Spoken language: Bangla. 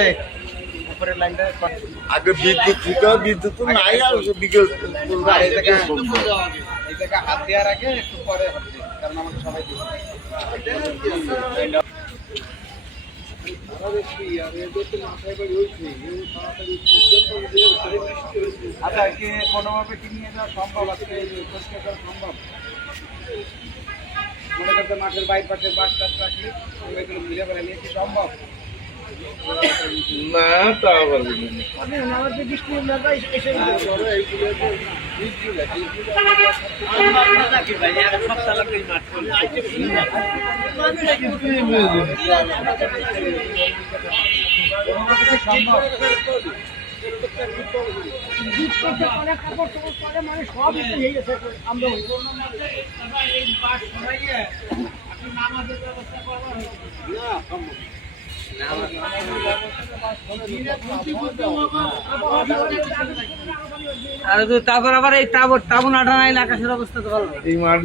এই উপরের লাইনটা আগে বিদ্যুৎ ছিল, বিদ্যুৎ তো নাই আর বিকেল এই জায়গা হাত দেওয়ার আগে একটু পরে হাত দিই, কারণ আমাকে সবাই দিবে। আচ্ছা, কি কোনোভাবে কি নিয়ে যাওয়া সম্ভব? আজকে পরিষ্কার করা সম্ভব? মনে করতে মাঠের বাইর পাশে বাস টাস রাখলে এগুলো ঘুরে বেড়া নিয়ে কি সম্ভব? না তা পারবো আর তারপর আবার এই তাবন আঠানা আকাশের অবস্থা তো ভালো। এই মাঠ